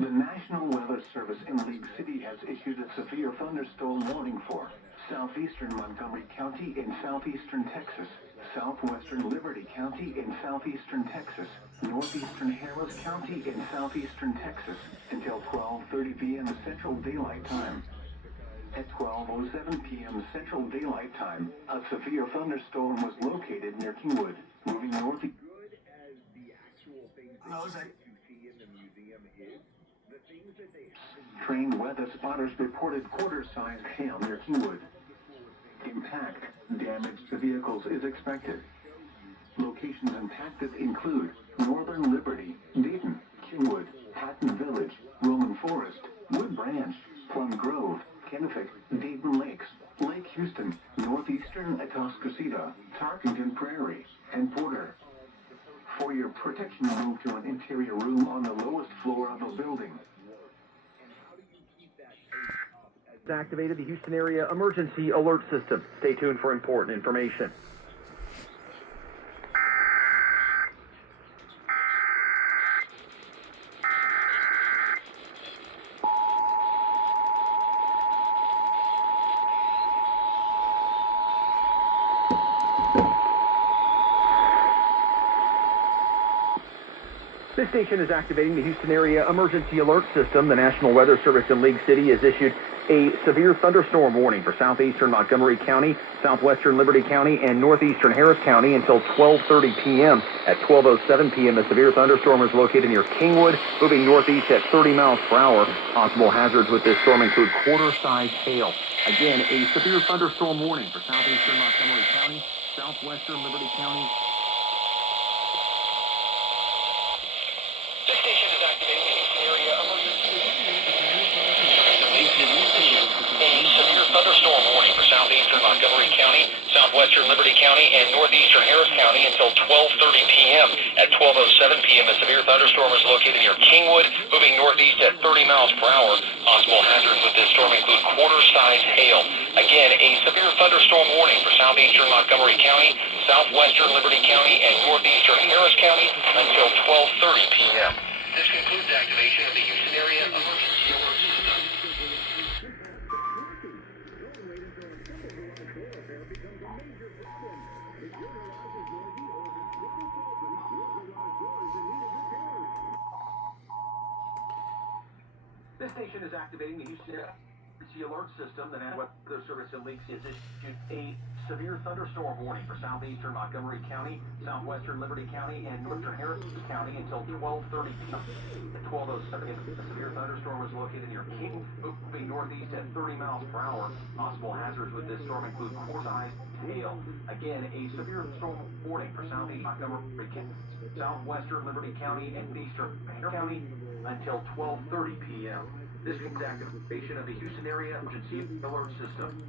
The National Weather Service in League City has issued a severe thunderstorm warning for southeastern Montgomery County in southeastern Texas, southwestern Liberty County in southeastern Texas, northeastern Harris County in southeastern Texas, until 12:30 p.m. Central Daylight Time. At 12:07 p.m. Central Daylight Time, a severe thunderstorm was located near Kingwood, moving northeast. Trained weather spotters reported quarter-sized hail near Kingwood. Impact damage to vehicles is expected. Locations impacted include Northern Liberty, Dayton, Kingwood, Hatton Village, Roman Forest, Wood Branch, Plum Grove, Kennefic, Dayton Lakes, Lake Houston, northeastern Atascocita, Tarkington Prairie, and Porter. For your protection, move to an interior room on the lowest floor of the building. Activated the Houston area emergency alert system. Stay tuned for important information. This station is activating the Houston area emergency alert system. The National Weather Service in League City has issued a severe thunderstorm warning for southeastern Montgomery County, southwestern Liberty County, and northeastern Harris County until 12:30 p.m. At 12:07 p.m., a severe thunderstorm is located near Kingwood, moving northeast at 30 miles per hour. Possible hazards with this storm include quarter-sized hail. Again, a severe thunderstorm warning for southeastern Montgomery County, southwestern Liberty County. This station is activating the Houston area emergency. A severe thunderstorm warning for southeastern Montgomery County, southwestern Liberty County, and northeastern Harris County until 12:30 p.m. At 12:07 p.m., a severe thunderstorm is located near Kingwood, moving northeast at 30 miles per hour. Possible hazards with this storm include quarter-sized hail. Again, a severe thunderstorm warning for southeastern Montgomery County, southwestern Liberty County, and northeastern Harris County until 12:30 p.m. This concludes activation of the Houston area emergency alert system. This station is activating the Houston emergency alert system. The National Weather Service in League City has issued a severe thunderstorm warning for southeastern Montgomery County, southwestern Liberty County, and northern Harris County until 12:30 p.m. At 12:07, a severe thunderstorm is located near King, moving northeast at 30 miles per hour. Possible hazards with this storm include quarter-sized hail. Again, a severe storm warning for southeast Montgomery County, southwestern Liberty County, and eastern Harris County until 12:30 p.m. This is activation of the Houston area emergency alert system.